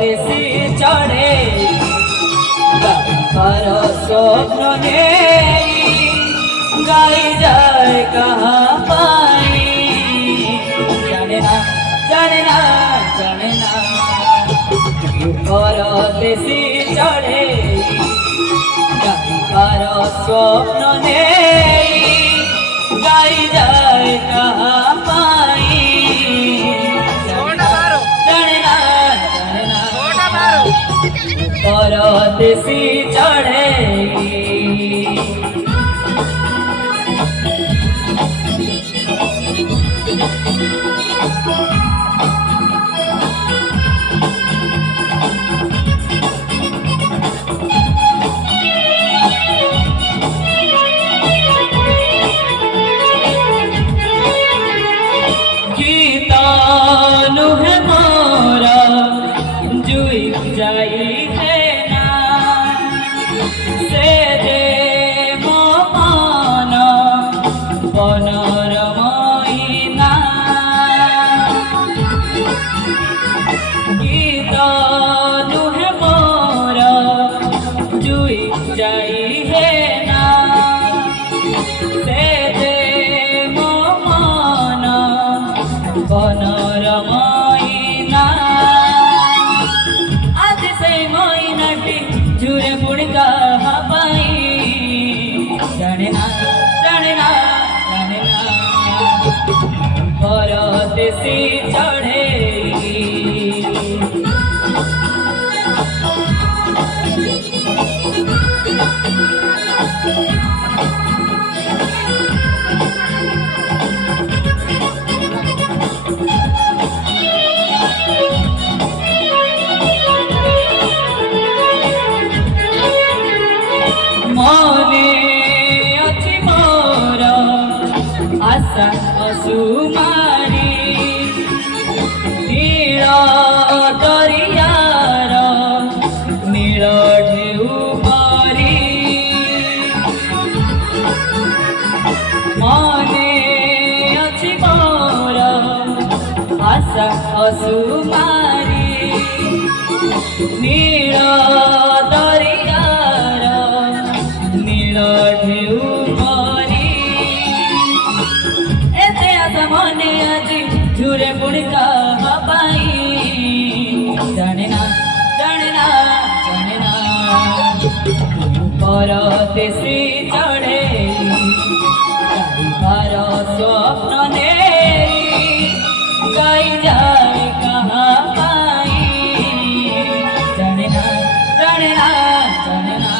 দেশে চড়ে पर स्वप्न नेई गाई जाए कहाँ पाई जाने ना जाने ना जाने ना पर देशी चढ़े गाई पर स्वप्न नेई गाई जाए कहाँ पाई परदेसी चढ़े गीतानु है मोरा जुई जाई है जाई है ना से दे मोना बनरमाईना आज से मोइनाटी झुरे पुड़का हवाई जाने ना जाने ना जाने ना परदेसी चढ़े मने अच्छी मोर आशा असुमारी नील दरियार नील ढेउ परी मने अच्छी मोर आशा असुमारी नील दरियार नील ढेउ परी एते आशा मने আজি झुरे पुड़का हवाई जाने ना जाने ना जाने ना परदेसी चढ़े पर स्वप्न नेई गाई जाए कहाँ पाई जाने ना जाने ना जाने ना